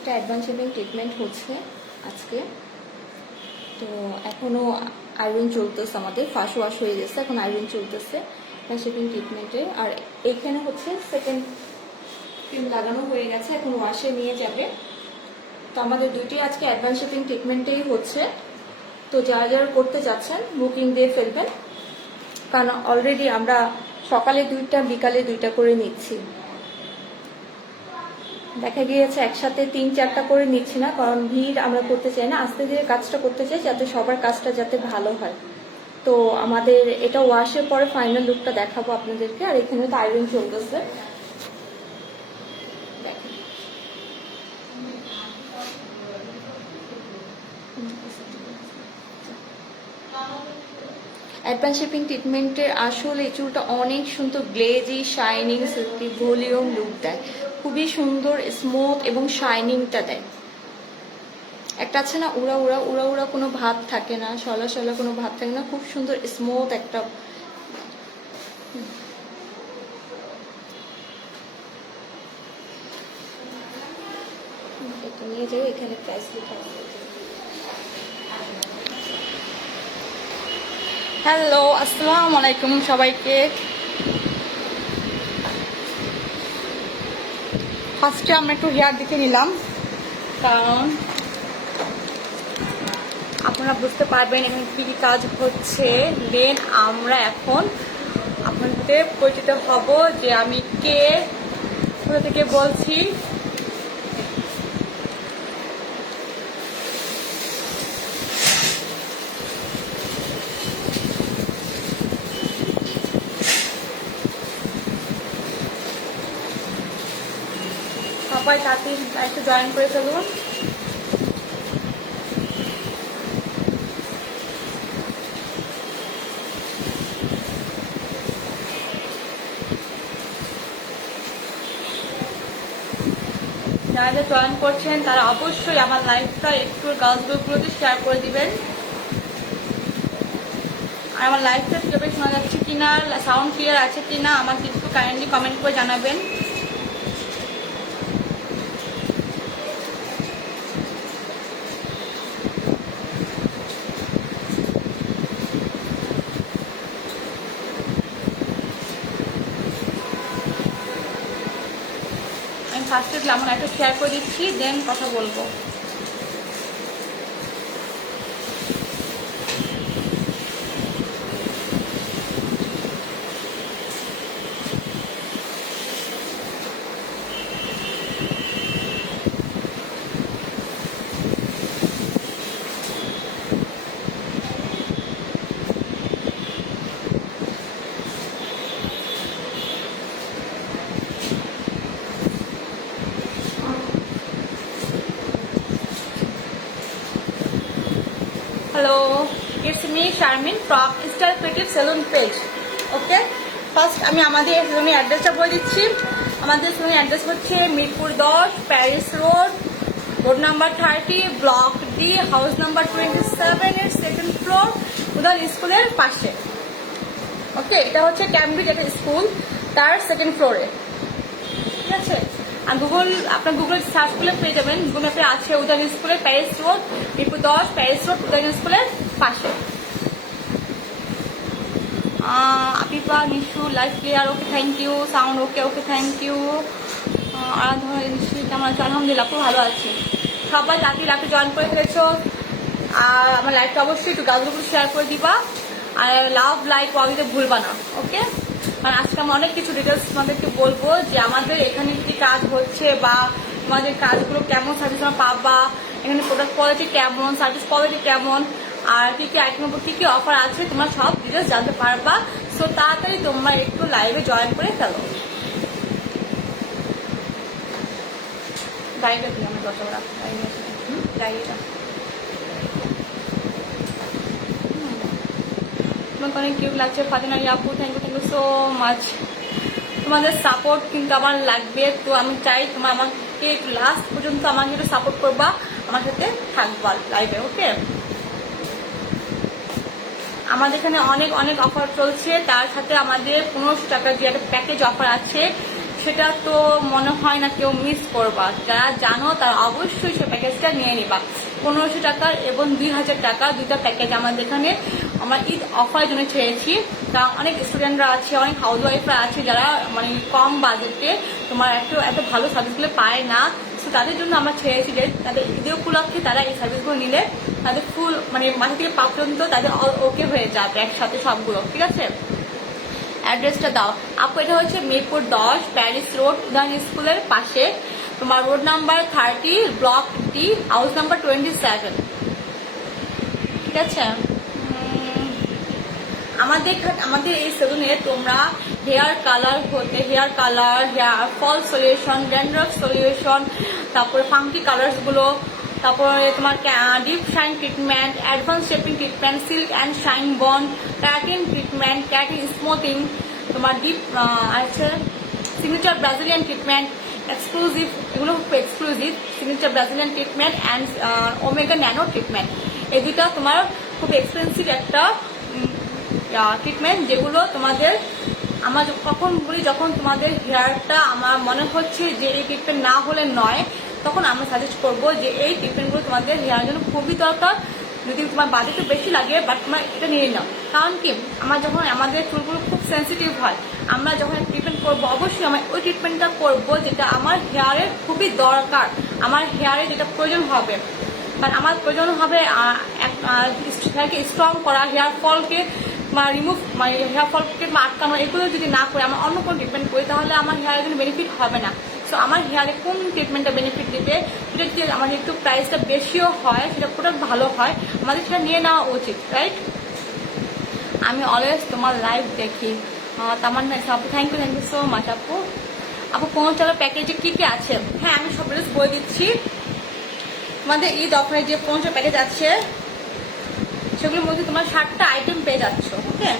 এটা advance shaping treatment হচ্ছে আজকে। তো এখনও আয়রন চলতেছে, আমাদের ফার্স্ট ওয়াশ হয়ে গেছে, এখন আয়রন চলতেছে অ্যাডভান্স শেপিং ট্রিটমেন্টের। আর এইখানে হচ্ছে সেকেন্ড ক্রিম লাগানো হয়ে গেছে, এখন ওয়াশে নিয়ে যাবে। তো আমাদের দুইটি আজকে অ্যাডভান্স শেপিং ট্রিটমেন্টেই হচ্ছে। তো যারা যারা করতে যাচ্ছেন বুকিং দিয়ে ফেলবেন, কারণ অলরেডি আমরা সকালে 2টা বিকালে 2টা করে নিচ্ছি। দেখা গিয়েছে একসাথে 3-4টা করে নিচ্ছি না, কারণ ভিড় আমরা করতে চাই না, আস্তে ধীরে কাজটা করতে চাই যাতে সবার কাজটা যাতে ভালো হয়। তো আমাদের এটা ওয়াশের পরে ফাইনাল লুকটা দেখাবো আপনাদেরকে। আর এখানে তো আয়রন চলতেছে, অ্যাডভান্স শেপিং ট্রিটমেন্টের আসলে এই চুলটা অনেক সুন্দর glazy shining silky volume look দেয়, খুবই সুন্দর স্মুথ এবং শাইনিংটা দেয়। একটা আছে না উড়া উড়া উড়া উড়া কোনো ভাব থাকে না, সলা সলা কোনো ভাব থাকে না, খুব সুন্দর স্মুথ একটা। এটা নিয়ে যাও, এখানে প্রাইস লেখা আছে। হ্যালো, আসসালামু আলাইকুম সবাইকে। ফার্স্টে আমরা একটু হেয়ার দেখে নিলাম, কারণ আপনারা বুঝতে পারবেন এখানে কী কী কাজ হচ্ছে। দেন আমরা এখন আপনাদের পরিচিত হব যে আমি কে, কোথা থেকে বলছি। সবাই তাড়াতাড়ি একটু জয়েন করে ফেলুন। যারা যারা জয়েন করছেন তারা অবশ্যই আমার লাইভটা একটু গার্লস গ্রুপগুলোতে শেয়ার করে দিবেন। আর আমার লাইভটা কীভাবে শোনা যাচ্ছে কিনা, সাউন্ড ক্লিয়ার আছে কিনা আমাকে একটু কাইন্ডলি কমেন্ট করে জানাবেন। আমি ফার্স্টে আমার একটা শেয়ার করে দিচ্ছি, দেন কথা বলবো। Hello, it's me Sharmin from style creative salon page. Okay, first আমি আমাদের সেলুনের অ্যাড্রেসটা বলে দিচ্ছি। আমাদের সেলুনের অ্যাড্রেস হচ্ছে Mirpur 10, Paris road, road number 30, block D, house number 27 এর সেকেন্ড ফ্লোর, উদান স্কুলের পাশে। ওকে, এটা হচ্ছে ক্যামব্রিজ একটা স্কুল, তার সেকেন্ড ফ্লোরে। ঠিক আছে, আর আপনার গুগল সার্চ করলে পেয়ে যাবেন, গুগল ম্যাপে আছে উদয়ন স্কুলের Paris road, Mirpur 10, Paris road, Udayan স্কুলের পাশে। আপিপা Nishu live clear, okay thank you. Sound okay, okay thank you. Aradhana কেমন আছো? আলহামদুলিল্লাহ, খুব ভালো আছি। সবাই রাতে রাতে জয়েন করে ফেলেছো। আর আমার লাইভটা অবশ্যই একটু গাছগুলো শেয়ার করে দিবা, আর লাভ লাইক দিতে ভুলবা না। ওকে, কারণ আজকে আমি অনেক কিছু ডিটেলস তোমাদেরকে বলবো যে আমাদের এখানে কি কাজ হচ্ছে বা তোমাদের কাজগুলো কেমন সার্ভিস আমরা পাবা, এখানে প্রোডাক্ট কোয়ালিটি কেমন, সার্ভিস কোয়ালিটি কেমন, আর কি কি আইটেমের উপর কি কি অফার আছে তোমরা সব ডিটেলস জানতে পারবা। সো তাড়াতাড়ি তোমরা একটু লাইভে জয়েন করে ফেলো। ডায়েরিটা দিই আমার দশটা ডায়েরিটা তোমাকে অনেক কিউট লাগছে ফাতিনা আপু, থ্যাংক ইউ সো মাচ। তোমাদের সাপোর্ট কিন্তু আমার লাগবে, তো আমি চাই তোমরা আমাকে লাস্ট পর্যন্ত আমাকে একটু সাপোর্ট করবা, আমার সাথে থাকবা লাইভে। ওকে, আমাদের এখানে অনেক অনেক অফার চলছে, তার সাথে আমাদের 1500 টাকার যে একটা প্যাকেজ অফার আছে সেটা তো মনে হয় না কেউ মিস করবা। যারা জানো তারা অবশ্যই সে প্যাকেজটা নিয়ে নিবা। 1500 টাকার এবং 2000 টাকা দুইটা প্যাকেজ আমাদের এখানে আমরা ঈদ অফারের জন্য ছেড়েছি। কারণ অনেক স্টুডেন্টরা আছে, অনেক হাউস ওয়াইফরা আছে যারা মানে কম বাজেটে তোমার এত ভালো সার্ভিসগুলো পায় না। তো তাদের জন্য আমরা ছেড়েছি যে তাদের ঈদের উপলক্ষে তারা এই সার্ভিসগুলো নিলে তাদের ফুল মানে মাথা থেকে পা পর্যন্ত তাদের ওকে হয়ে যাবে একসাথে সবগুলো। ঠিক আছে, অ্যাড্রেসটা দাও আপু। এটা হচ্ছে মিরপুর 10 প্যারিস রোড, উদয়ন স্কুলের পাশে। তোমার road number 30, block D, house number 27। ঠিক আছে, আমাদের এই সেলুনে তোমরা hair colour hair fall solution, dandruff solution, তারপরে ফাঙ্কি কালার্সগুলো, তারপরে তোমার deep shine treatment, advance shaping treatment, silk and shine bond, keratin treatment, keratin smoothing, তোমার ডিপ আছে সিগনেচার ব্রাজিলিয়ান ট্রিটমেন্ট, এক্সক্লুসিভ, এগুলো খুব exclusive signature Brazilian treatment and omega nano treatment. এই দুটা তোমার খুব এক্সপেন্সিভ একটা ট্রিটমেন্ট, যেগুলো তোমাদের আমরা কখন বলি যখন তোমাদের হেয়ারটা আমার মনে হচ্ছে যে এই ট্রিটমেন্ট না হলে নয়, তখন আমরা সাজেস্ট করবো যে এই ট্রিটমেন্টগুলো তোমাদের হেয়ার জন্য খুবই দরকার। যদি তোমার বাজেটে বেশি লাগে বাট তোমার এটা নিয়ে নাও। কারণ কি আমরা যখন আমাদের চুলগুলো খুব সেন্সিটিভ হয়, আমরা যখন ট্রিটমেন্ট করবো অবশ্যই আমরা ওই ট্রিটমেন্টটা করবো যেটা আমার হেয়ারের খুবই দরকার, আমার হেয়ারে যেটা প্রয়োজন হবে। বাট আমার প্রয়োজন হবে হেয়ারকে স্ট্রং করা, হেয়ার ফলকে রিমুভ মানে হেয়ার ফলকে আটকানো, এগুলো যদি না করে আমরা অন্য কোনো ট্রিটমেন্ট করি তাহলে আমার হেয়ারের জন্য বেনিফিট হবে না। সো আমার হেয়ারে কোন ট্রিটমেন্টটা বেনিফিট দিবে, সেটা যদি আমাদের একটু প্রাইসটা বেশিও হয়, সেটা পুরো ভালো হয়, আমাদের সেটা নিয়ে নেওয়া উচিত, রাইট? আমি অলওয়েজ তোমার লাইভ দেখি। তামান্না আপু, থ্যাংক ইউ সো মাচ আপু। 15 টাকার প্যাকেজে কি কি আছে? হ্যাঁ, আমি সব ড্রেস বলে দিচ্ছি। তোমাদের ঈদ অফারে যে 15 প্যাকেজ আছে সেগুলোর মধ্যে তোমার 60টা আইটেম পেয়ে যাচ্ছ। ওকে,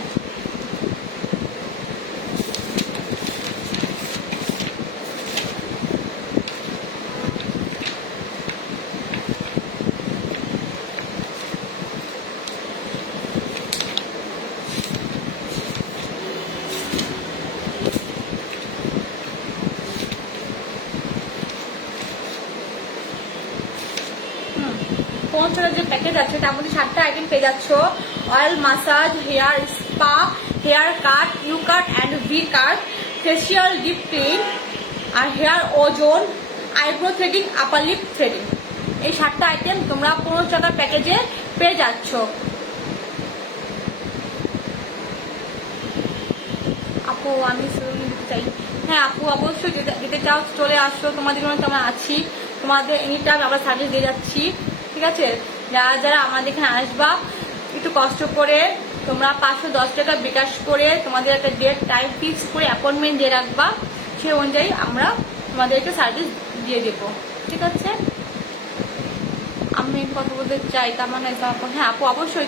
পৌঁছানোর যে প্যাকেজ আছে তার মধ্যে 60টা আইটেম পেয়ে যাচ্ছ। Oil massage, hair spa, hair cut, U cut and V cut, facial deep clean, আর hair ozone, eyebrow threading, upper lip threading. এই 60টা আইটেম তোমরা 15 টাকার প্যাকেজে পেয়ে যাচ্ছ। আপু আমি দিতে চাই। হ্যাঁ আপু, অবশ্যই যেতে চাও চলে আসো, তোমাদের জন্য তো আমরা আছি, তোমাদের এনি টাইম আমরা সার্ভিস দিয়ে যাচ্ছি। ঠিক আছে, যারা যারা আমাদের এখানে আসবা একটু কষ্ট করে তোমরা 510 টাকা বিকাশ করে তোমাদের একটা ডেট টাইম ফিক্স করে অ্যাপয়েন্টমেন্ট দিয়ে রাখবা, সেই অনুযায়ী আমরা তোমাদেরকে সার্ভিস দিয়ে দেবো। ঠিক আছে, আমি কথা বলতে চাই তার মানে হ্যাঁ আপু, অবশ্যই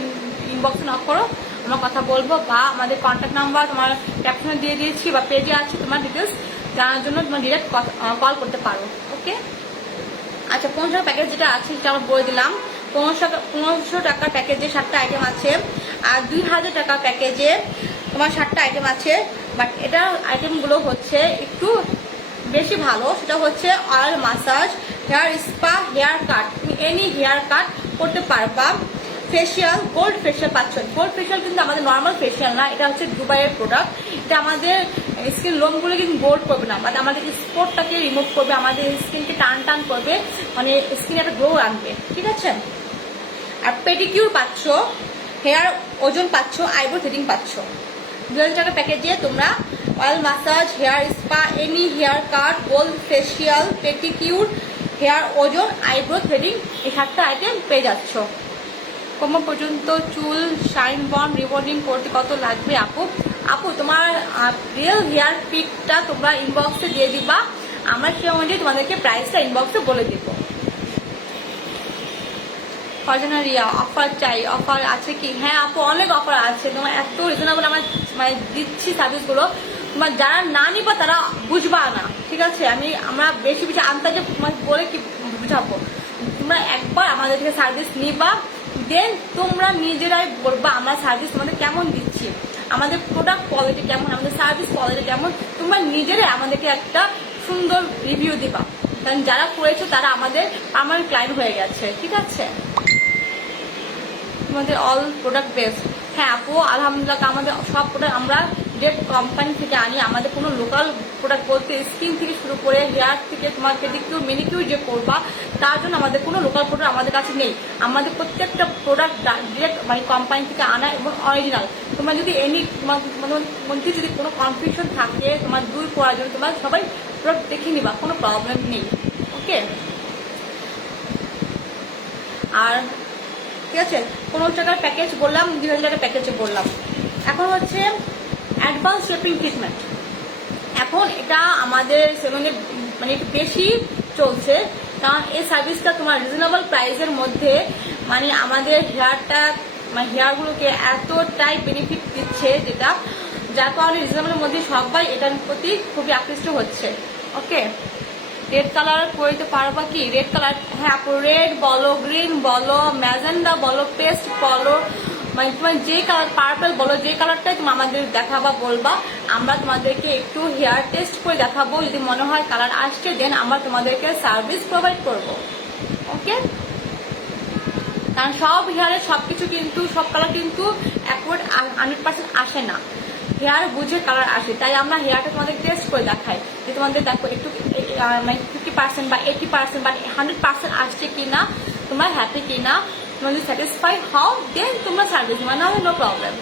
ইনবক্সে নক করো, আমরা কথা বলবো, বা আমাদের কন্ট্যাক্ট নাম্বার তোমার ক্যাপশনে দিয়ে দিয়েছি বা পেজে আছে, তোমার ডিটেলস জানার জন্য তোমার ডিরেক্ট কল করতে পারো। ওকে, আচ্ছা 15 টাকা প্যাকেজ যেটা আছে সেটা আমরা বলে দিলাম। 1500 টাকার প্যাকেজে 60টা আইটেম আছে, আর 2000 টাকার প্যাকেজে তোমার 60টা আইটেম আছে। বাট এটার আইটেমগুলো হচ্ছে একটু বেশি ভালো, সেটা হচ্ছে oil massage, hair spa, hair cut, তুমি এনি হেয়ার কাট করতে পারবা। ফেসিয়াল, গোল্ড ফেসিয়াল পাচ্ছ। গোল্ড ফেসিয়াল কিন্তু আমাদের নর্মাল ফেসিয়াল না, এটা হচ্ছে দুবাইয়ের প্রোডাক্ট। এটা আমাদের স্কিন লোমগুলো কিন্তু গোল্ড করবে না, মানে আমাদের স্পটটাকে রিমুভ করবে, আমাদের স্কিনকে টান করবে, মানে স্কিনে একটা গ্লো আনবে। ঠিক আছে, আর পেডিকিউর পাচ্ছ, হেয়ার ওজন পাচ্ছ, আইব্রো থ্রেডিং পাচ্ছ। 2000 টাকা প্যাকেজে তোমরা oil massage, hair spa, any haircut, gold facial, pedicure, hair ozone, eyebrow threading, এই 7টা আইটেম পেয়ে যাচ্ছ। কোমর পর্যন্ত চুল শাইন বন্ড রিবন্ডিং করতে কত লাগবে আপু? আপু তোমার রিয়েল হেয়ার পিকটা তোমরা ইনবক্সে দিয়ে দিবা, আমরা সে অনুযায়ী তোমাদেরকে প্রাইসটা ইনবক্সে বলে দিব। ফরজানা রিয়া, অফার চাই, অফার আছে কি? হ্যাঁ আপু, অনেক অফার আছে, তোমার এত রিজনেবল আমরা মানে দিচ্ছি সার্ভিসগুলো, তোমার যারা না নিবা তারা বুঝবা না। ঠিক আছে, আমরা বেশি বেশি আন্দাজে বলে কি বুঝাবো, তোমরা একবার আমাদের থেকে সার্ভিস নিবা, দেন তোমরা নিজেরাই বলবা আমরা সার্ভিস তোমাদের কেমন দিচ্ছি। আমাদের প্রোডাক্ট কোয়ালিটি কেমন, আমাদের সার্ভিস কোয়ালিটি কেমন, তোমরা নিজেরাই আমাদেরকে একটা সুন্দর রিভিউ দিবা, কারণ যারা করেছো তারা আমাদের ক্লায়েন্ট হয়ে গেছে। ঠিক আছে, তোমাদের অল প্রোডাক্ট বেস্ট। হ্যাঁ আপু আলহামদুলিল্লাহ, আমাদের সব প্রোডাক্ট আমরা ডেট কোম্পানি থেকে আনি। আমাদের কোনো লোকাল প্রোডাক্ট বলতে স্কিন থেকে শুরু করে হেয়ার থেকে তোমার পেডিকিউর মেনিকিউর যে করবা তার জন্য আমাদের কোনো লোকাল প্রোডাক্ট আমাদের কাছে নেই। আমাদের প্রত্যেকটা প্রোডাক্ট ডিরেক্ট মানে কোম্পানি থেকে আনা এবং অরিজিনাল। তোমার যদি তোমার মধ্যে যদি কোনো কনফিউশন থাকে তোমার দূর করার জন্য তোমার সবাই প্রোডাক্ট দেখে নিবা, কোনো প্রবলেম নেই। ওকে, আর ঠিক আছে, 15 টাকার প্যাকেজ বললাম, 2000 টাকার প্যাকেজে বললাম। এখন হচ্ছে অ্যাডভান্স শেপিং ট্রিটমেন্ট। এখন এটা আমাদের সেলুনে মানে একটু বেশি চলছে, কারণ এই সার্ভিসটা তোমার রিজনেবল প্রাইসের মধ্যে মানে আমাদের হেয়ারগুলোকে এতটাই বেনিফিট দিচ্ছে যেটা, যার কারণে রিজনেবলের মধ্যে সবাই এটার প্রতি খুবই আকৃষ্ট হচ্ছে। ওকে, রেড কালার পরতে পারবা কি? রেড কালার, হ্যাঁ রেড বলো, গ্রিন বলো, ম্যাজেন্ডা বলো, পেস্ট বলো, মানে তোমার যে কালার, পার্পল বলো, যে কালারটাই তুমি আমাদের দেখাবা বলবা, আমরা তোমাদেরকে একটু হেয়ার টেস্ট করে দেখাবো। যদি মনে হয় কালার আসছে দেন আমরা তোমাদেরকে সার্ভিস প্রোভাইড করব। ওকে, কারণ সব হেয়ারের সবকিছু কিন্তু সব কালার কিন্তু অ্যাকুরেট 100% আসে না, হেয়ার বুঝে কালার আসে। তাই আমরা হেয়ারটা তোমাদের টেস্ট করে দেখাই যে তোমাদের দেখো একটু মানে 50% বা 80% বা 100% আসছে কিনা, তোমরা হ্যাপি কিনা, তোমরা যদি স্যাটিসফাই হও দেন তোমরা সার্ভিস নেবা, নাহলে নো প্রবলেম।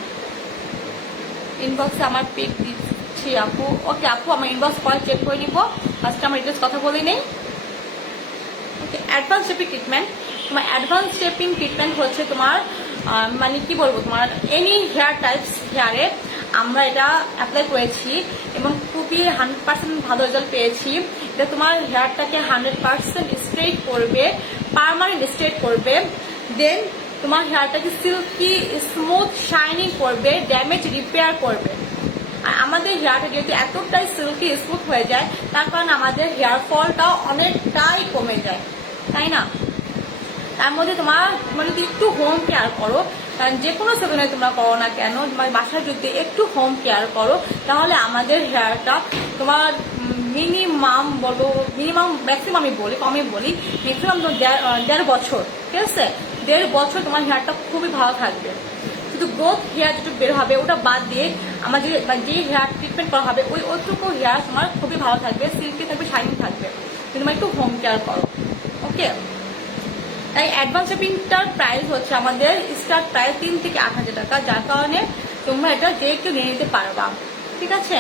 ইনবক্সে আমার পিক দিচ্ছি আপু। ওকে আপু, আমার ইনবক্স পরে চেক করে নিব, ফার্স্টে আমার ডিটেলস কথা বলে নেই। ওকে, অ্যাডভান্স শেপিং ট্রিটমেন্ট। তোমার অ্যাডভান্স শেপিং ট্রিটমেন্ট হচ্ছে তোমার মানে কি বলবো, তোমার এনি হেয়ার টাইপস হেয়ারে আমরা এটা অ্যাপ্লাই করেছি এবং খুবই 100% ভালো রেজাল্ট পেয়েছি। এটা তোমার হেয়ারটাকে 100% স্ট্রেট করবে, পার্মানেন্ট স্ট্রেট করবে, দেন তোমার হেয়ারটাকে সিল্কি স্মুথ শাইনিং করবে, ড্যামেজ রিপেয়ার করবে। আর আমাদের হেয়ারটা যেহেতু এতটাই সিল্কি স্মুথ হয়ে যায় তার কারণে আমাদের হেয়ার ফলটাও অনেকটাই কমে যায়, তাই না? তার মধ্যে তোমার যদি একটু হোম কেয়ার করো, যে কোনো সেলুনে তোমরা করো না কেন, তোমার বাসায় যদি একটু হোম কেয়ার করো তাহলে আমাদের হেয়ারটা তোমার মিনিমাম বলো, মিনিমাম ম্যাক্সিমামই বলি, কমই বলি, ম্যাক্সিমাম 1.5 বছর, ঠিক আছে? 1.5 বছর তোমার হেয়ারটা খুবই ভালো থাকবে। শুধু গ্রোথ হেয়ার যেটুকু বের হবে ওটা বাদ দিয়ে আমার যে হেয়ার ট্রিটমেন্ট করা হবে ওইটুকু হেয়ার তোমার খুবই ভালো থাকবে, সিল্কি থাকবে, শাইনিং থাকবে, তোমরা একটু হোম কেয়ার করো। ওকে, তাই অ্যাডভান্স শেপিংটার প্রাইস হচ্ছে আমাদের স্টার্ট প্রাইস 3 থেকে 8,000 টাকা, যার কারণে তোমরা এটা যে কেউ নিয়ে নিতে পারবা। ঠিক আছে,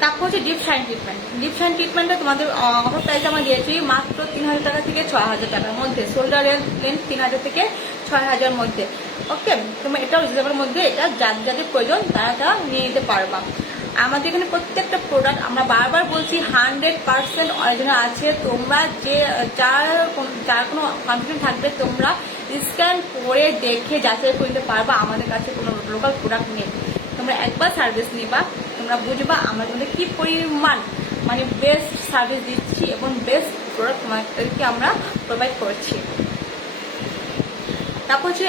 তারপর হচ্ছে deep shine treatment. Deep shine ট্রিটমেন্টটা তোমাদের অফার প্রাইস আমরা দিয়েছি মাত্র 3,000 টাকা থেকে 6,000 টাকার মধ্যে, শোল্ডারের লেন্থ 3,000 থেকে 6,000 মধ্যে। ওকে, তোমরা এটাও রিজনেবলের মধ্যে, এটা যাদের প্রয়োজন তারা নিয়ে নিতে পারবা। আমাদের এখানে প্রত্যেকটা প্রোডাক্ট আমরা বারবার বলছি 100% অরিজিনাল আছে। তোমরা যার কোনো কনফিউশন থাকবে তোমরা স্ক্যান করে দেখে যাচাই করতে পারবা, আমাদের কাছে কোনো লোকাল প্রোডাক্ট নেই। তোমরা একবার সার্ভিস নিবা, তোমরা বুঝবা আমরা তোমাদের কি পরিমাণ মানে বেস্ট সার্ভিস দিচ্ছি এবং বেস্ট প্রোডাক্ট তোমাদেরকে আমরা প্রোভাইড করছি। তারপর হচ্ছে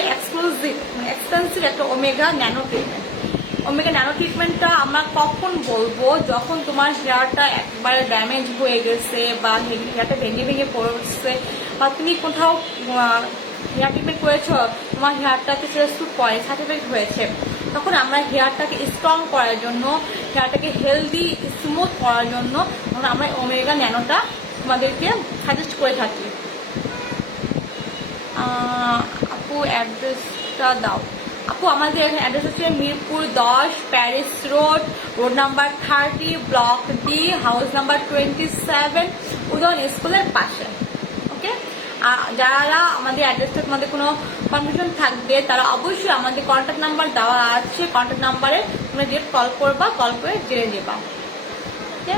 এক্সপেন্সিভ একটা omega nano treatment. Omega nano ট্রিটমেন্টটা আমরা কখন বলবো, যখন তোমার হেয়ারটা একবারে ড্যামেজ হয়ে গেছে বা হেয়ারটা ভেঙে ভেঙে পড়ছে, বা তুমি কোথাও হেয়ার ট্রিটমেন্ট করেছো, তোমার হেয়ারটাকে সেটা স্যুট করে, সার্টিফাইড হয়েছে, তখন আমরা হেয়ারটাকে স্ট্রং করার জন্য, হেয়ারটাকে হেলদি স্মুথ করার জন্য আমরা ওমেগা ন্যানোটা তোমাদেরকে সাজেস্ট করে থাকি। আপু অ্যাড্রেসটা দাও। আপু আমাদের এখানে অ্যাড্রেস হচ্ছে Mirpur 10, Paris road, road number 30, block D, house number 27, Udayan স্কুলের পাশে। ওকে, যারা আমাদের অ্যাড্রেসটা তোমাদের কোনো কনফিউশন থাকবে তারা অবশ্যই আমাদের কন্ট্যাক্ট নাম্বার দেওয়া আছে, কন্ট্যাক্ট নাম্বারে তোমরা ডিরেক্ট কল করবা, কল করে জেনে নেবা। ওকে,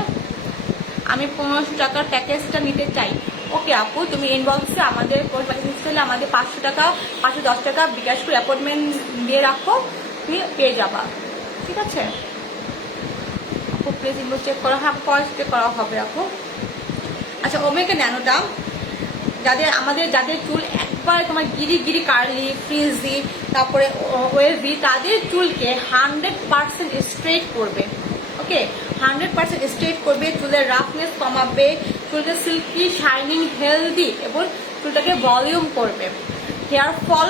আমি 1500 টাকার প্যাকেজটা নিতে চাই। ওকে আপু, তুমি ইনবক্সে আমাদের কোর্স প্যাকেজ চাইলে আমাদের 500 টাকা 510 টাকা বিকাশ করে অ্যাপয়েন্টমেন্ট দিয়ে রাখো, তুমি পেয়ে যাবা। ঠিক আছে আপু, প্লিজ ইনবক্স চেক করা, হ্যাঁ পরে চেক করা হবে আপু। আচ্ছা, ওমেগা ন্যানোটা যাদের চুল একবার তোমার গিরি গিরি কার্লি ফ্রিজি তারপরে ওয়েভি তাদের চুলকে 100% স্ট্রেট করবে। ওকে, 100% স্ট্রেট করবে, চুলের রাফনেস কমাবে, চুলকে সিল্কি শাইনিং হেলদি এবং চুলটাকে ভলিউম করবে, হেয়ার ফল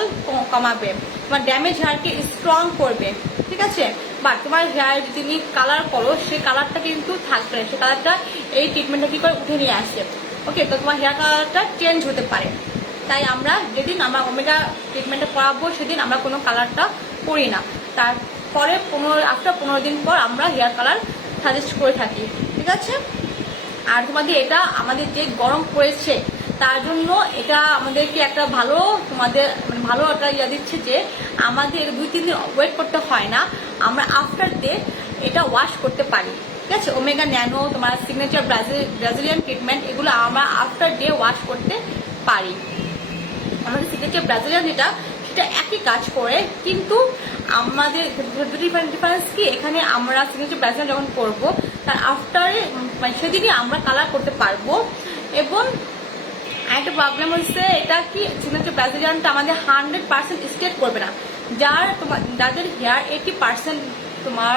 কমাবে, তোমার ড্যামেজ হেয়ারকে স্ট্রং করবে। ঠিক আছে, বাট তোমার হেয়ার যদি তুমি কালার করো সেই কালারটা কিন্তু থাকবে না, সেই কালারটা এই ট্রিটমেন্টটা কি করে উঠে নিয়ে আসে। ওকে, তো তোমার হেয়ার কালারটা চেঞ্জ হতে পারে। তাই আমরা যেদিন আমরা ওমেগা ট্রিটমেন্টটা করাবো সেদিন আমরা কোনো কালারটা করি না, তারপরে আফটার 15 দিন পর আমরা হেয়ার কালার সাজেস্ট করে থাকি। ঠিক আছে, আর তোমাদের এটা আমাদের যে গরম পড়েছে তার জন্য এটা আমাদেরকে একটা ভালো তোমাদের মানে ভালো একটা ইয়া দিচ্ছে যে আমাদের 2-3 দিন ওয়েট করতে হয় না, আমরা আফটার ডে এটা ওয়াশ করতে পারি। ঠিক আছে, ওমেগা ন্যানো তোমার সিগনেচার ব্রাজিলিয়ান ট্রিটমেন্ট এগুলো আমরা আফটার ডে ওয়াশ করতে পারি। আমাদের সিগনেচার ব্রাজিলিয়ান যেটা সেটা একই কাজ করে, কিন্তু আমাদের ডিফারেন্স কি এখানে আমরা সিগনেচার ব্রাজিলিয়ান যখন করবো তার আফটারে মানে সেদিনই আমরা কালার করতে পারবো। এবং একটা প্রবলেম হচ্ছে এটা কি সিগনেচার ব্রাজিলিয়ানটা আমাদের 100% স্ট্রেট করবে না, যাদের হেয়ার 80% তোমার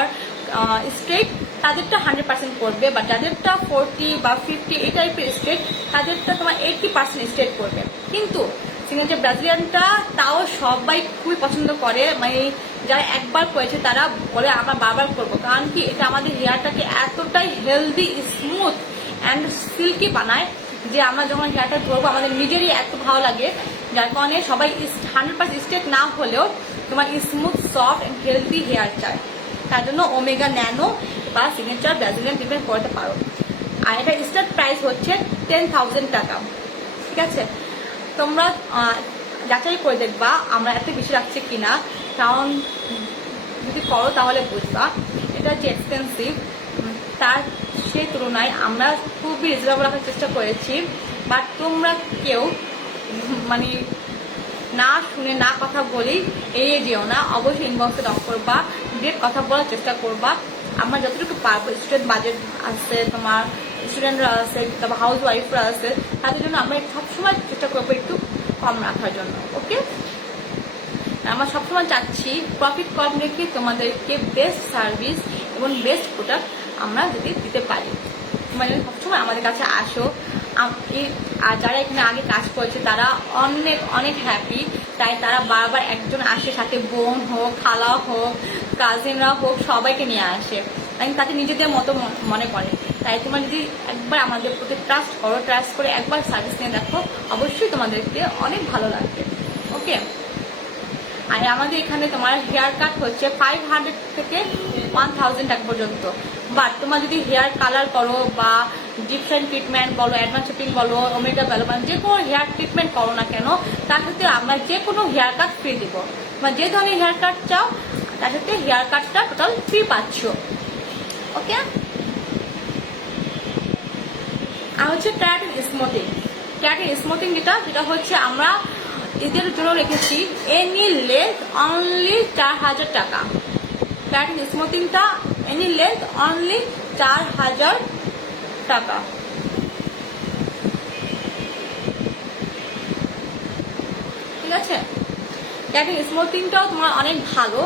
স্ট্রেট তাদেরটা 100% করবে, বা যাদেরটা 40 বা 50 এই টাইপের স্ট্রেট তাদেরটা তোমার 80% স্ট্রেট করবে। কিন্তু সিগনেচার ব্রাজিলিয়ানটা তাও সবাই খুবই পছন্দ করে, মানে যারা একবার করেছে তারা বলে আমরা বারবার করবো, কারণ কি এটা আমাদের হেয়ারটাকে এতটাই হেলদি স্মুথ অ্যান্ড সিল্কি বানায় যে আমরা যখন হেয়ারটা ধরবো আমাদের নিজেরই এত ভালো লাগে, যার কারণে সবাই 100% স্ট্রেট না হলেও তোমার smooth soft and healthy hair চায়। তার জন্য ওমেগা ন্যানো বা সিগনেচার ব্রাজিলিয়ান ট্রিটমেন্ট করতে পারো। আর এটা স্টার্ট প্রাইস হচ্ছে 10,000 টাকা। ঠিক আছে, তোমরা যাচাই করে দেখবা আমরা এত বেশি রাখছি কিনা, কারণ যদি করো তাহলে বুঝবা এটা যে এক্সপেন্সিভ তার সেই তুলনায় আমরা খুবই রিজনেবল রাখার চেষ্টা করেছি। বাট তোমরা কেউ মানে না শুনে না কথা বলেই এড়িয়ে যেও না, অবশ্যই ইনবক্সে নক করবা, ডিরেক্ট কথা বলার চেষ্টা করবা। আমরা যতটুকু পারবো, স্টুডেন্ট বাজেট আছে, তোমার স্টুডেন্টরা আছে, তারপর হাউস ওয়াইফরা আছে, তাদের জন্য আমরা সবসময় চেষ্টা করবো একটু কম রাখার জন্য। ওকে, আমরা সবসময় চাচ্ছি প্রফিট কম রেখে তোমাদেরকে বেস্ট সার্ভিস এবং বেস্ট প্রোডাক্ট আমরা যদি দিতে পারি। তোমরা যদি সবসময় আমাদের কাছে আসো, আর যারা এখানে আগে কাজ করেছে তারা অনেক অনেক হ্যাপি, তাই তারা বারবার একজন আসে, সাথে বোন হোক, খালা হোক, কাজিনরা হোক, সবাইকে নিয়ে আসে, তাদের নিজেদের মতো মনে করে। তাই তোমরা যদি একবার আমাদের প্রতি ট্রাস্ট করো, ট্রাস্ট করে একবার সার্ভিস নিয়ে দেখো, অবশ্যই তোমাদেরকে অনেক ভালো লাগবে। ওকে, আর আমাদের এখানে তোমার হেয়ার কাট হচ্ছে 500 থেকে 1000 টাকা পর্যন্ত। বাট তোমার যদি হেয়ার কালার করো বা ডিফারেন্ট ট্রিটমেন্ট বলো, অ্যাডভান্স শেপিং বলো, ওমেগা বলো, মানে যে কোনো হেয়ার ট্রিটমেন্ট করো না কেন তার সাথে আমরা যে কোনো হেয়ার কাট ফ্রি দিব। মানে যে ধরনের হেয়ার কাট চাও তার সাথে হেয়ার কাটটা টোটাল ফ্রি পাচ্ছ। ওকে, আর হচ্ছে ক্যারাটিন স্মুথিং। ক্যারাটিন স্মুথিং যেটা হচ্ছে আমরা এদের জন্য রেখেছি এনি লেন্থ অনলি 4000 টাকা। ক্যারাটিন স্মুথিংটা এনি লেন্থ অনলি 4000 টাকা। ঠিক আছে, ক্যারাটিন স্মুথিংটাও তোমার অনেক ভালো,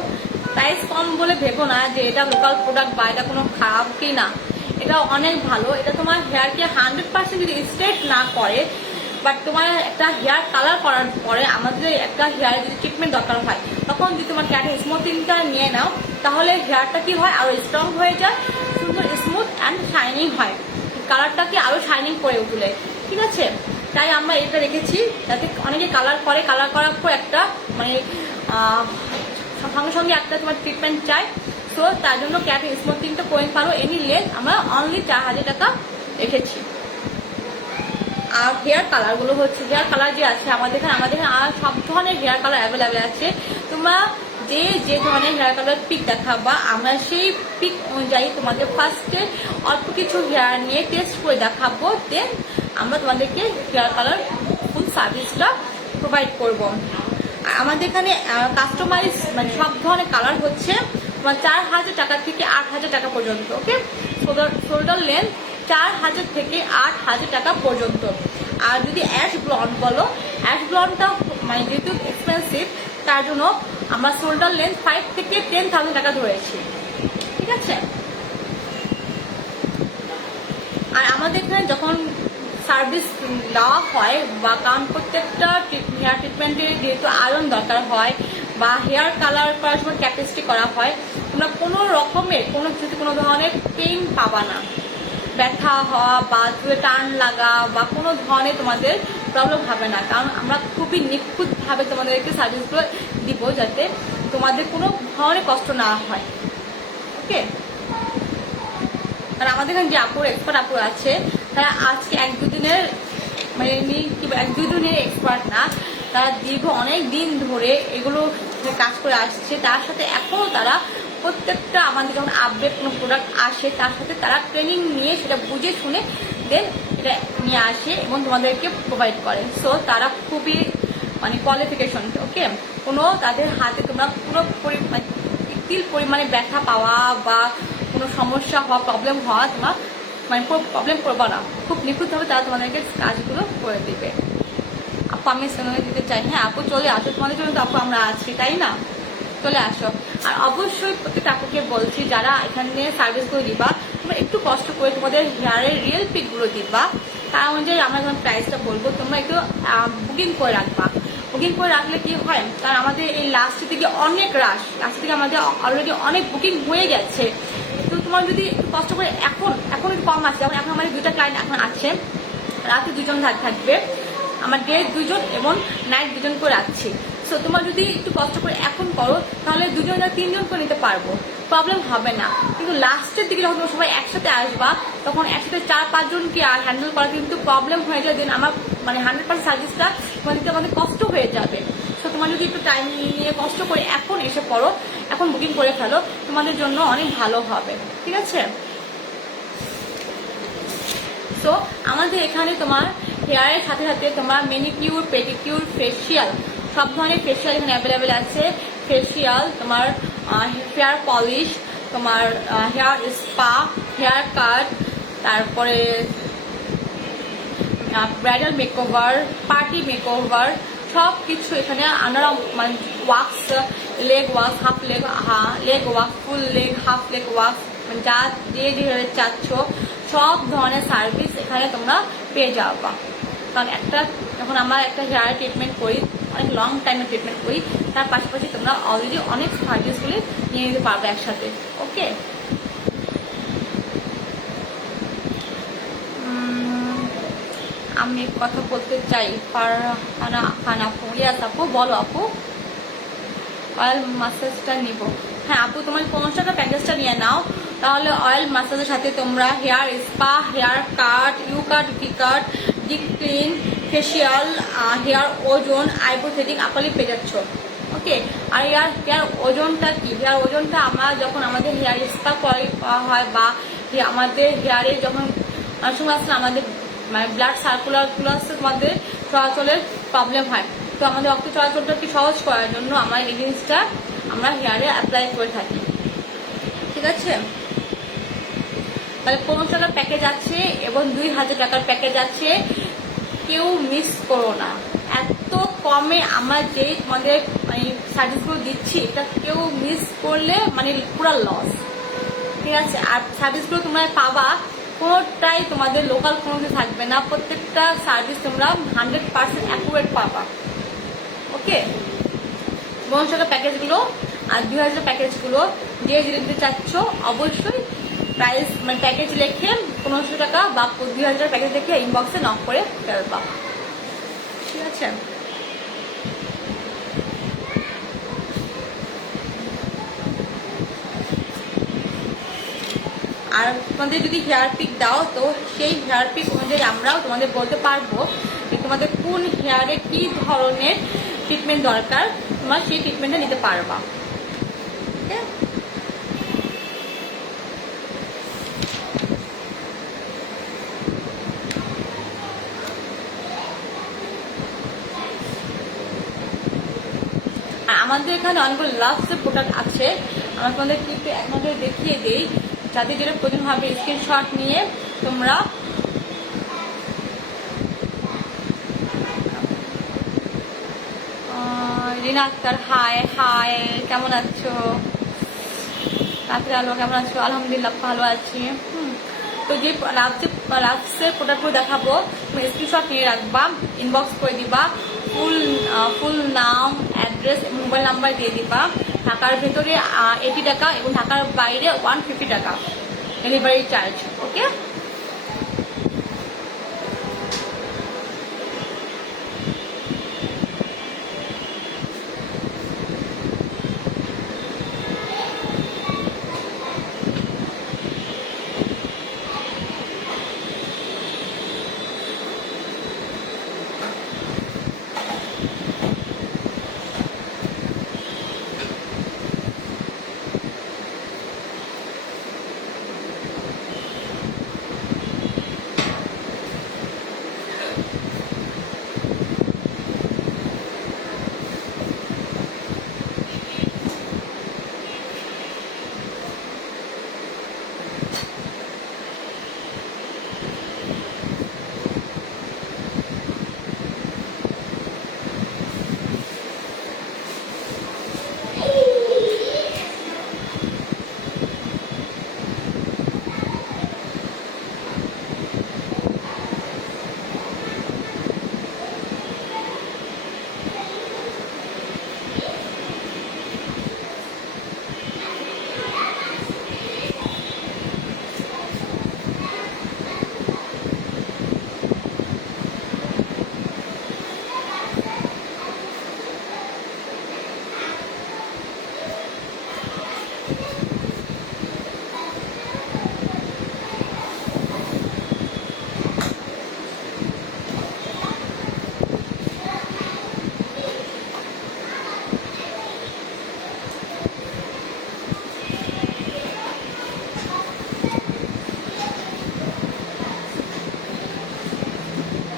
প্রাইস কম বলে ভেবো না যে এটা লোকাল প্রোডাক্ট বা এটা কোনো খারাপ কি না, এটা অনেক ভালো। এটা তোমার হেয়ারকে 100% যদি স্ট্রেট না করে, বাট তোমার একটা হেয়ার কালার করার পরে আমাদের একটা হেয়ার যদি ট্রিটমেন্ট দরকার হয় তখন যদি তোমার ক্যারাটিন স্মুথিংটা নিয়ে নাও তাহলে হেয়ারটা কি হয় আরো স্ট্রং হয়ে যায়, সুন্দর স্মুথ অ্যান্ড শাইনিং হয়, কালারটাকে আরো শাইনিং করে তুলে। ঠিক আছে, তাই আমরা এটা রেখেছি যাতে অনেকে কালার করে, কালার করার পর একটা মানে সঙ্গে সঙ্গে একটা তোমার ট্রিটমেন্ট চাই। সো তার জন্য ক্যারাটিন স্মুথিংটা করে পারো এনি লেন্থ আমরা অনলি 4000 টাকা রেখেছি। আর হেয়ার কালারগুলো হচ্ছে হেয়ার কালার যে আছে আমাদের এখানে আর সব ধরনের হেয়ার কালার অ্যাভেলেবেল আছে। তোমরা যে ধরনের হেয়ার কালার পিক দেখাবা আমরা সেই পিক অনুযায়ী তোমাদের ফার্স্টে অল্প কিছু হেয়ার নিয়ে টেস্ট করে দেখাবো, দেন আমরা তোমাদেরকে হেয়ার কালার ফুল সার্ভিসটা প্রোভাইড করব। আমাদের এখানে কাস্টমাইজ মানে সব ধরনের কালার হচ্ছে তোমার 4000 টাকা থেকে 8000 টাকা পর্যন্ত। ওকে, শোল্ডার লেন্থ 4000 থেকে 8000 টাকা পর্যন্ত। আর যদি অ্যাশ ব্লন্ড বলো, অ্যাশ ব্লন্ডটা মানে যেহেতু এক্সপেন্সিভ, তার জন্য আমরা শোল্ডার লেন্থ 5 থেকে 10,000 টাকা ধরেছি, ঠিক আছে। আর আমাদের এখানে যখন সার্ভিস দেওয়া হয় বা কারণ প্রত্যেকটা হেয়ার ট্রিটমেন্টের যেহেতু আয়রন দরকার হয় বা হেয়ার কালার করার সময় ক্যাপাসিটি করা হয়, তোমরা কোনো রকমের কোনো ধরনের পেইন পাবা না, ব্যথা হওয়া বা টান লাগা বা কোনো ধরনের তোমাদের প্রবলেম হবে না, কারণ আমরা খুবই নিখুঁতভাবে তোমাদেরকে সার্ভিসগুলো দিব যাতে তোমাদের কোনো ধরনের কষ্ট না হয়, ওকে। আর আমাদের এখানে যে এক্সপার্ট আপুর আছে, তারা আজকে 1-2 দিনের মানে কি 1-2 দিনের এক্সপার্ট না, তারা দীর্ঘ অনেক দিন ধরে এগুলো কাজ করে আসছে। তার সাথে এখনও তারা প্রত্যেকটা আমাদের যখন আপডেট কোনো প্রোডাক্ট আসে তার সাথে তারা ট্রেনিং নিয়ে সেটা বুঝে শুনে দেন এটা নিয়ে আসে এবং তোমাদেরকে প্রোভাইড করে। সো তারা খুবই মানে কোয়ালিফিকেশন, ওকে। কোনো তাদের হাতে তোমরা পুরো পরিমাণে ব্যথা পাওয়া বা কোনো সমস্যা হওয়া, প্রবলেম হওয়া তোমার মানে প্রবলেম করবা না, খুব নিখুঁতভাবে তারা তোমাদেরকে কাজগুলো করে দেবে। আপু আমি সময় দিতে চাই, হ্যাঁ আপু চলে আসো, তোমাদের জন্য তো আপু আমরা আছি, তাই না, চলে আসো। আর অবশ্যই প্রত্যেকটা আপুকে বলছি যারা এখানে সার্ভিসগুলো দিবা, তোমরা একটু কষ্ট করে তোমাদের হেয়ারের রিয়েল পিকগুলো দিবা, তার অনুযায়ী আমরা যখন প্রাইসটা বলবো তোমরা একটু বুকিং করে রাখবা। বুকিং করে রাখলে কি হয়, কারণ আমাদের এই লাস্টের দিকে অনেক লাস্টের দিকে আমাদের অলরেডি অনেক বুকিং হয়ে গেছে। তো তোমার যদি একটু কষ্ট করে এখন একটু কম আছে, যেমন এখন আমাদের 2টা ক্লায়েন্ট এখন আছে, রাতে 2 জন থাকবে, আমার ডে 2 জন এবং নাইট 2 জন করে রাখছি। সো তোমার যদি একটু কষ্ট করে এখন করো তাহলে 2 জন 3 জন করে নিতে পারবো, প্রবলেম হবে না। কিন্তু লাস্টের দিকে যখন সবাই একসাথে আসবা তখন একসাথে 4-5 জনকে আর হ্যান্ডেল করা কিন্তু প্রবলেম হয়ে যায়, দেন আমার মানে 100% সার্ভিসটা তোমার দিতে আমাদের কষ্ট হয়ে যাবে। সো তোমার যদি একটু টাইম নিয়ে কষ্ট করে এখন এসে পড়ো, এখন বুকিং করে ফেলো, তোমাদের জন্য অনেক ভালো হবে, ঠিক আছে। সো আমাদের এখানে তোমার হেয়ারের সাথে সাথে তোমার মেনিকিউর, পেডিকিউর, ফেসিয়াল, সব ধরনের ফেসিয়াল এখানে অ্যাভেলেবেল আছে। ফেসিয়াল, তোমার হেয়ার পলিশ, তোমার হেয়ার স্পা, হেয়ার কাট, তারপরে ব্রাইডাল মেকওভার, পার্টি মেকওভার, সব কিছু এখানে আমরা মানে wax, leg wax, half leg, leg wax, full leg, half leg wax, মানে যা যেভাবে চাচ্ছ সব ধরনের সার্ভিস এখানে তোমরা পেয়ে যাবা। কারণ যখন আমরা একটা হেয়ার ট্রিটমেন্ট করি, অনেক লং টাইমের ট্রিটমেন্ট করি, তার পাশাপাশি তোমরা অলরেডি অনেক সার্ভিসগুলি নিয়ে নিতে পারবে একসাথে, ওকে। আমি কথা বলতে চাই, ফারহানা খান আপু, ইয়াস আপু বলো আপু। অয়েল মাসাজটা নিব, হ্যাঁ আপু তোমার 50 টাকা প্যাকেজটা নিয়ে নাও, তাহলে অয়েল মাসাজের সাথে তোমরা hair spa, hair cut, U cut, V cut, deep clean, facial, hair ozone, eyebrow threading আপনি পেয়ে যাচ্ছ, ওকে। আর হেয়ার ওজনটা কি, হেয়ার ওজনটা আমরা যখন আমাদের হেয়ার স্পা করা হয় বা আমাদের হেয়ারে যখন অনেক সময় আসলে আমাদের মানে ব্লাড সার্কুলারগুলো আসছে তোমাদের চলাচলের প্রবলেম হয়, তো আমাদের রক্ত চলাচলটাকে সহজ করার জন্য আমরা এই জিনিসটা আমরা হেয়ারে অ্যাপ্লাই করে থাকি, ঠিক আছে। তাহলে 50 টাকার প্যাকেজ আছে এবং 2000 টাকার প্যাকেজ আছে, কেউ মিস করো না। এত কমে আমরা যে তোমাদের মানে সার্ভিসগুলো দিচ্ছি, এটা কেউ মিস করলে মানে পুরো লস, ঠিক আছে। আর সার্ভিসগুলো তোমরা পাবা কোনোটাই তোমাদের লোকাল কোনো কিছু থাকবে না, প্রত্যেকটা সার্ভিস তোমরা 100% অ্যাকুরেট পাবা, ওকে। 50 টাকা প্যাকেজগুলো আর 2000 প্যাকেজগুলো যে দিতে চাচ্ছ অবশ্যই প্রাইস মানে প্যাকেজ লিখে 1500 টাকা বা 2000 প্যাকেজ লিখে ইনবক্সে নক করে ফেলবা, ঠিক আছে। আর তোমাদের যদি হেয়ার পিক দাও তো সেই হেয়ার পিক অনুযায়ী আমরাও তোমাদের বলতে পারবো যে তোমাদের কোন হেয়ারে কি ধরনের ট্রিটমেন্ট দরকার, তোমরা সেই ট্রিটমেন্টটা নিতে পারবা, ওকে। আমাদের এখানে অনেকগুলো লাভসের প্রোডাক্ট আছে, আমরা তোমাদের ক্লিপে একমাত্র দেখিয়ে দিই, যাদের যেটা প্রয়োজন হবে স্ক্রিনশট নিয়ে তোমরা রিনা আক্তার হাই হাই, কেমন আছো? রাত্রে আলো কেমন আছো? আলহামদুলিল্লাহ ভালো আছি। তো যে লাভসের প্রোডাক্টগুলো দেখাবো তুমি স্ক্রিনশট নিয়ে রাখবা, ইনবক্স করে দিবা, ফুল নাম, অ্যাড্রেস, মোবাইল নাম্বার দিয়ে দিবা। ঢাকার ভেতরে 80 টাকা এবং ঢাকার বাইরে 150 টাকা ডেলিভারি চার্জ। ওকে,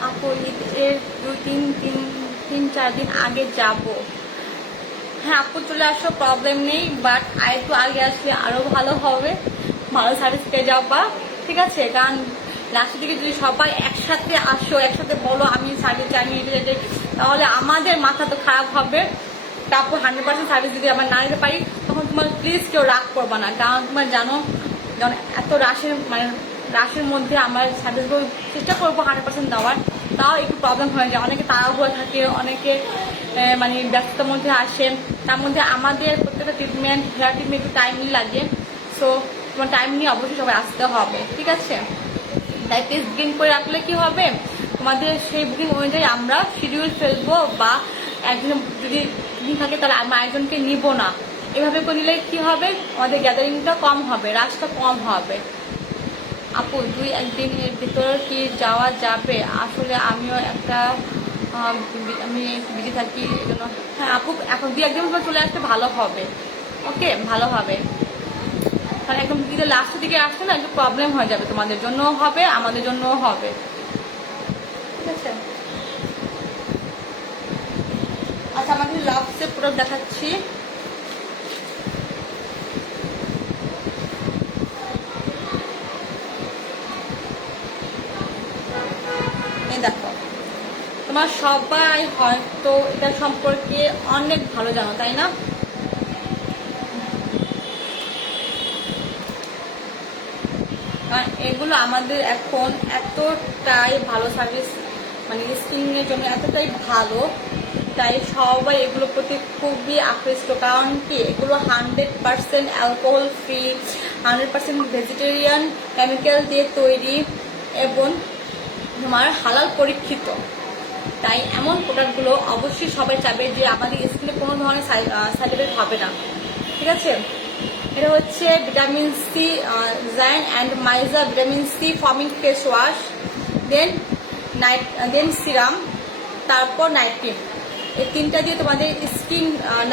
আপু এর 2-3 দিন আগে যাব। হ্যাঁ আপু চলে আসো, প্রবলেম নেই, বাট একটু আগে আসলে আরো ভালো হবে, ভালো সার্ভিস পেয়ে যাবা। ঠিক আছে, কারণ লাস্টের দিকে যদি সবাই একসাথে আসো, একসাথে বলো আমি সার্ভিস চাই নিয়ে, তাহলে আমাদের মাথা তো খারাপ হবে। তারপর 100% সার্ভিস যদি আমরা না নিতে পারি, তখন তোমার প্লিজ কেউ রাগ করবা না, কারণ তোমার জানো যেমন এত রাশের মধ্যে আমরা সার্ভিসগুলো চেষ্টা করবো 100% দেওয়ার, তাও একটু প্রবলেম হয়ে যায়। অনেকে তাড়াহুড়ো থাকে, অনেকে মানে ব্যস্ততার মধ্যে আসে, তার মধ্যে আমাদের প্রত্যেকটা ট্রিটমেন্ট একটু টাইমই লাগে। সো তোমার টাইম নিয়ে অবশ্যই সবাই আসতে হবে, ঠিক আছে? তাই প্লিজ বুকিং করে রাখলে কি হবে, তোমাদের সেই বুকিং অনুযায়ী আমরা শিডিউল ফেলবো, বা একদিন যদি বুকিং থাকে তাহলে আমরা একজনকে নিব না। এভাবে করে নিলে কি হবে, আমাদের গ্যাদারিংটা কম হবে, রাশটা কম হবে। আপু 2-1 দিনের ভিতর কি যাওয়া যাবে? আসলে আমিও আমি বিজি থাকি এই জন্য। হ্যাঁ আপু এখন 2-1 দিনের ভিতর চলে আসতে ভালো হবে। ওকে, ভালো হবে, কারণ একদম যদি লাস্টের দিকে আসছে না একটু প্রবলেম হয়ে যাবে, তোমাদের জন্যও হবে আমাদের জন্যও হবে। ঠিক আছে, আচ্ছা আমাদের লাভসের প্রোডাক্ট দেখাচ্ছি। দেখো, তোমার সবাই হয়তো এটা সম্পর্কে অনেক ভালো জানো, তাই না? এগুলো আমাদের এখন এতটাই ভালো সার্ভিস, মানে স্কিনের জন্য এতটাই ভালো, তাই সবাই এগুলোর প্রতি খুবই আকৃষ্ট। কারণ কি, এগুলো 100% অ্যালকোহল ফ্রি, 100% ভেজিটেরিয়ান কেমিক্যাল দিয়ে তৈরি এবং তোমার হালাল পরীক্ষিত। তাই এমন প্রোডাক্টগুলো অবশ্যই সবাই চাবে যে আমাদের স্কিনে কোনো ধরনের সাইড এফেক্ট হবে না। ঠিক আছে, এটা হচ্ছে ভিটামিন সি জাইন অ্যান্ড মাইজা ভিটামিন সি ফর্মিং ফেস ওয়াশ, দেন সিরাম, তারপর নাইট ক্রিম। এই তিনটা দিয়ে তোমাদের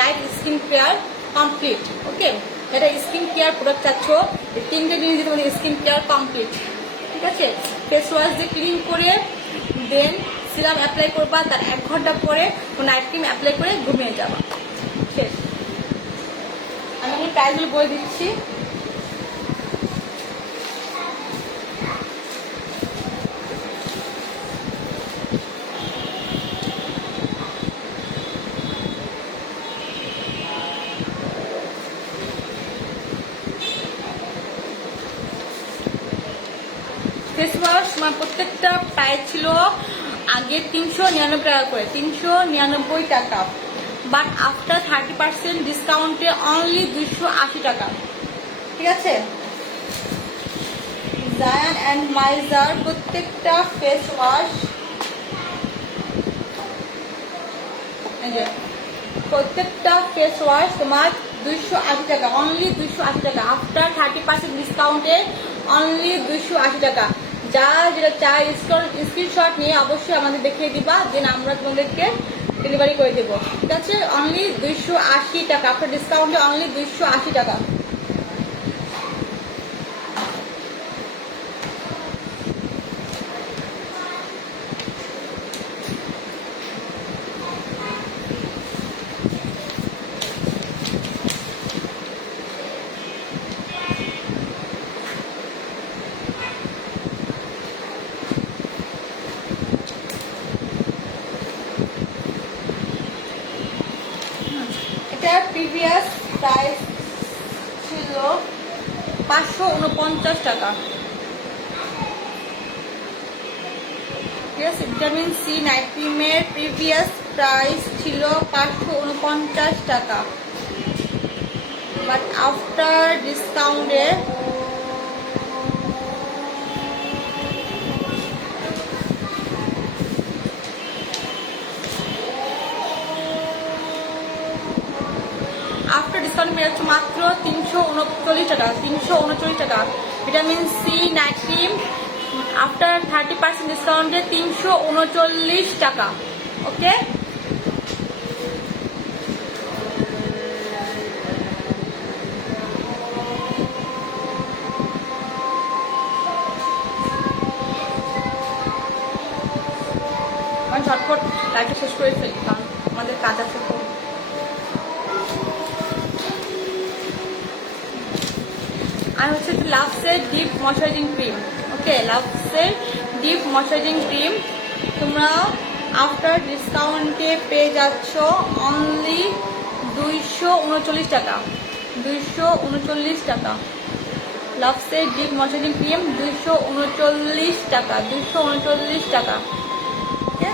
night skin care complete. Okay, এটা স্কিন কেয়ার প্রোডাক্ট চাচ্ছ, এই তিনটে জিনিস দিয়ে তোমাদের স্কিন কেয়ার কমপ্লিট। ঠিক আছে, ফেস ওয়াশ দিয়ে ক্লিন করে দেন সিরাম অ্যাপ্লাই করবা, তার 1 ঘন্টা পরে নাইট ক্রিম অ্যাপ্লাই করে ঘুমিয়ে যাবা, শেষ। আমি প্রাইসগুলো বলে দিচ্ছি। ফেস ওয়াশ মানে প্রত্যেকটা প্রাইস ছিল আগে 399 টাকা করে, 399 টাকা, বাট আফটার 30% ডিসকাউন্টে অনলি 280 টাকা। ঠিক আছে, জায়ান অ্যান্ড মাইজার প্রত্যেকটা ফেস ওয়াশ, প্রত্যেকটা ফেস ওয়াশ তোমার 280 টাকা, অনলি 280 টাকা, আফটার 30% ডিসকাউন্টে অনলি 280 টাকা। যা যেটা চাই স্ক্রিনশট নিয়ে অবশ্যই আমাদের দেখিয়ে দিবা, দেন আমরা তোমাদেরকে ডেলিভারি করে দেবো। ঠিক আছে, অনলি 280 টাকা, আফটার ডিসকাউন্টে অনলি 280 টাকা। এটা প্রিভিয়াস প্রাইস ছিল 549 টাকা। ঠিক আছে, ভিটামিন সি নাইট ক্রিমের প্রিভিয়াস প্রাইস ছিল 549 টাকা, বাট আফটার ডিসকাউন্টে মেরে হচ্ছে মাত্র 339 টাকা, 339 টাকা। Vitamin C night cream after 30% ডিসকাউন্টে 339 টাকা। ওকে, আমি ঝটপট লাইটটা শেষ করে ফেলি, কারণ আমাদের কাজ আছে। আর হচ্ছে লাভসের ডিপ ময়শ্চারাইজিং ক্রিম। ওকে, লাভসের ডিপ ময়শ্চারাইজিং ক্রিম তোমরা আফটার ডিসকাউন্টে পেয়ে যাচ্ছ অনলি 239 টাকা, 239 টাকা। লাভসের ডিপ ময়শ্চারাইজিং ক্রিম 239 টাকা, 239 টাকা। ওকে,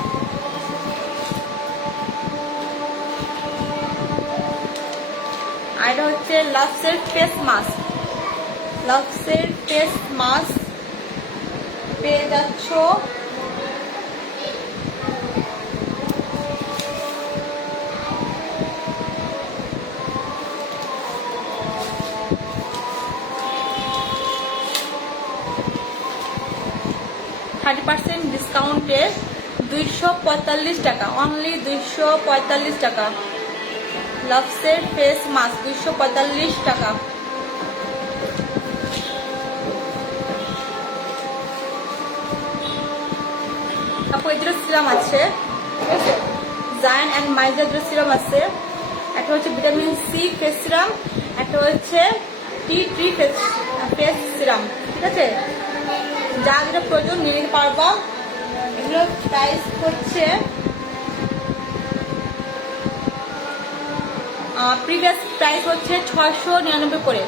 আর এটা হচ্ছে লাভসের ফেস মাস্ক। লাক্সের ফেস মাস্ক পেয়ে যাচ্ছ 30% ডিসকাউন্টে 245 টাকা, অনলি 245 টাকা। লাক্সের ফেস মাস্ক 245 টাকা। তারপর এদের সিরাম আছে, ঠিক আছে, জায়ান অ্যান্ড মাইজার সিরাম আছে। একটা হচ্ছে ভিটামিন সি ফেস সিরাম, একটা হচ্ছে টি ট্রি ফেস সিরাম। ঠিক আছে, যা যেটা প্রয়োজন নিয়ে নিতে পারবা। এগুলোর প্রাইস হচ্ছে প্রিভিয়াস প্রাইস হচ্ছে 699 করে,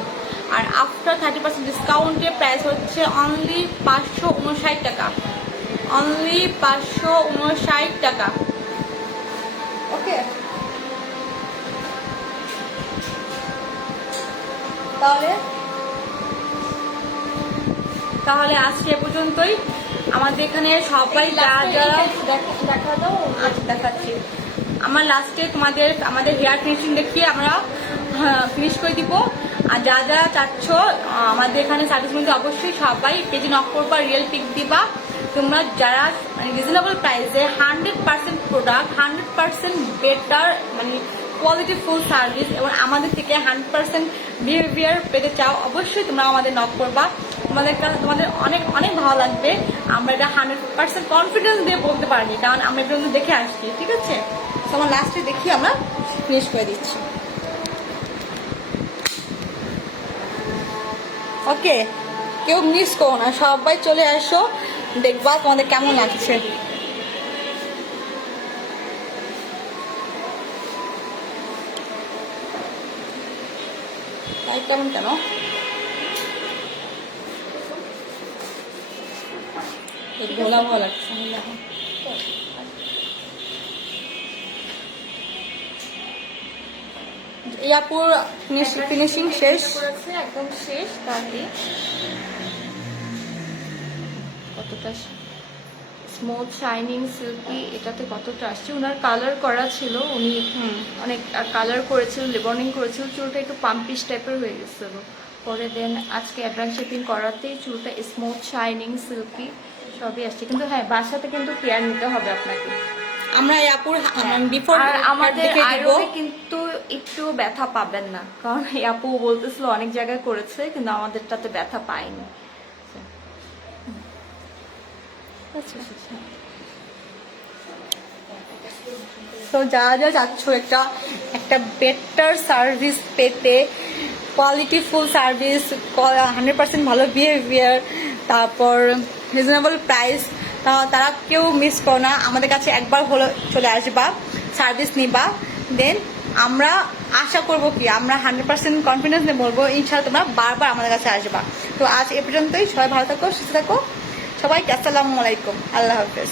আর আফটার 30% ডিসকাউন্টে প্রাইস হচ্ছে অনলি 559 টাকা, অনলি 559 টাকা। ওকে, তাহলে আজকে এ পর্যন্তই। আমাদের এখানে সবাই যা যা দেখা দাও, আজ দেখাচ্ছি। আমার লাস্টে আমাদের হেয়ার ফিনিশিং দেখিয়ে আমরা ফিনিশ করে দিব। আর যা যা চাচ্ছ আমাদের এখানে সার্ভিস মধ্যে অবশ্যই সবাই পেজে নক করবা, রিয়েল পিক দিবা। তোমরা যারা মানে রিজনেবল প্রাইসে 100% প্রোডাক্ট, 100% বেটার মানে কোয়ালিটি ফুল সার্ভিস এবং আমাদের থেকে 100% বিহেভিয়ার পেতে চাও, অবশ্যই তোমরা আমাদের নক করবা। তোমাদের কাছে তোমাদের অনেক অনেক ভালো লাগবে। আমরা এটা 100% কনফিডেন্স দিয়ে বলতে পারি, কারণ আমরা এটা দেখে আসছি। ঠিক আছে, তো আমার লাস্টে দেখি আমরা ফিনিশ করে দিচ্ছি। ওকে, কেউ মিস করো না, সবাই চলে আসো, দেখবা তোমাদের কেমন লাগছে। কেমন কেন ভোলা ভোলা লাগছে। এই আপুর ফিনিশিং শেষ, একদম শেষ। তাহলে কতটা স্মুথ শাইনিং সিল্কি, এটাতে কতটা আসছে। ওনার কালার করা ছিল, উনি অনেক কালার করেছিল, লিবনিং করেছিল, চুলটা একটু পাম্পিশ টাইপের হয়ে গেছিল। পরে দেন আজকে অ্যাডভান্স শেপিং করাতেই চুলটা স্মুথ শাইনিং সিল্কি সবই আসছে। কিন্তু হ্যাঁ, বাসাতে কিন্তু কেয়ার নিতে হবে আপনাকে। আমরা এই আপুর বিফোর আর আমাদের আয়রনে কিন্তু একটু ব্যথা পাবেন না, কারণ এই আপু বলতেছিল অনেক জায়গায় করেছে কিন্তু আমাদেরটাতে ব্যথা পাইনি। তো যারা যারা চাচ্ছ একটা বেটার সার্ভিস পেতে, কোয়ালিটিফুল সার্ভিস, 100% ভালো বিহেভিয়ার, তারপর রিজনেবল প্রাইস, তারা কেউ মিস করো না, আমাদের কাছে একবার হলো চলে আসবা, সার্ভিস নিবা। দেন আমরা আশা করবো কি, আমরা 100% কনফিডেন্স নিয়ে বলবো ইনশাআল্লাহ তোমরা বারবার আমাদের কাছে আসবা। তো আজ এ পর্যন্তই, সবাই ভালো থাকো, সুস্থ থাকো, সবাইকে আসসালামু আলাইকুম, আল্লাহ হাফেজ।